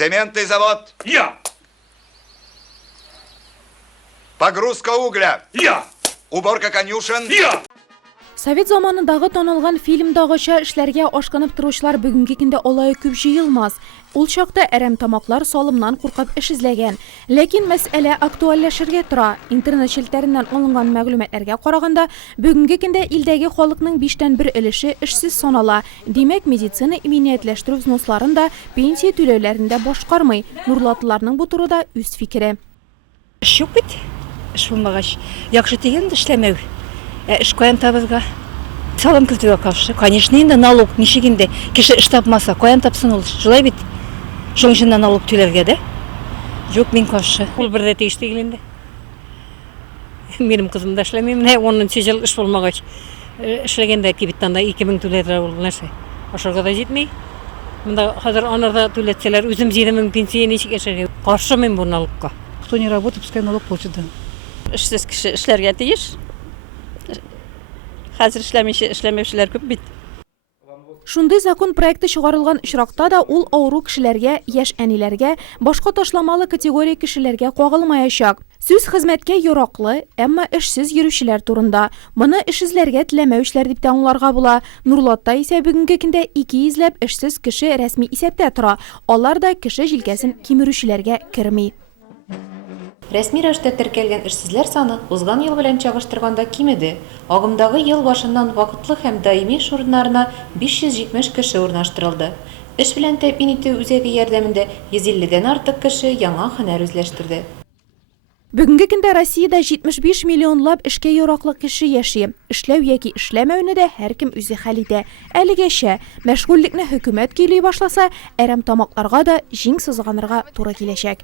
Цементный завод. Я. Погрузка угля. Я. Уборка конюшен. Я. Совет заманындагы танылган фильмдагыча эшләргә ашкынып торучылар бүгенге көндә алай күп җыелмас. Ул чакта әрәмтамаклар салымнан куркып эш эзләгән. Ләкин мәсьәлә актуальләшергә тора. Интернет челтәреннән алынган мәгълүматларга караганда, бүгенге көндә илдәге халыкның 5тән 1 өлеше эшсез санала. Димәк, медицина иминиятләштерү взносларын да пенсия түләүләрендә башкармый. Нурлатларның бу турыда үз фикере. Эш юк бит. Эш булмагач, яхшы тигән эшләмәү. Эш каян табызга? Салым кертүгә каршы. Конечно, инде налог ничегендә кеше эш тапмаса, каян тапсын ул? Шулай бит. Шуң өчен налог түләргә дә. Юк, мин каршы. Ул бердә тиештә инде. Минем кызым да эшләми, менә 10 ел эш булмагач, эшләгәндә кибеттан да 2000 түләргә ул нәрсә. Ашарга да җитми. Монда хәзер анарда түләтсәләр, үзем 7000 пенсия ничек яшәргә? Каршы мин бу налогка. Кто не работает, пускай налог платит. Эшсез кеше эшләргә тиеш. Хәзер эшләмәүчеләр күп бит. Шундый закон проекты чыгарылган очракта да ул авыру кешеләргә, яшь әниләргә, башка ташламалы категория кешеләргә кагылмаячак. Сүз хезмәткә яраклы, әмма эшсез йөрүчеләр турында. Моны эш эзләргә теләмәүчеләр дип аңларга була. Нурлатта исә бүгенге көндә 200 эшсез кеше рәсми исәптә тора. Алар да кеше җилкәсен кимерүчеләргә керми. Рәсми рәвештә теркәлгән эшсезләр саны узган ел белән чагыштырганда кимеде. Агымдагы ел башыннан вакытлы һәм даими эш урыннарына 570 кеше урнаштырылды. Эш белән тәэмин итү үзәге ярдәмендә 150дән артык кеше яңа һөнәр үзләштерде. Бүгенге көндә Россиядә 75 миллионлап эшкә яраклы кеше яши. Эшләү яки эшләмәүне дә һәркем үзе хәл итә. Әлегәчә мәшгульлекне хөкүмәт көйли башласа, әрәмтамакларга да җиң сызганырга туры киләчәк.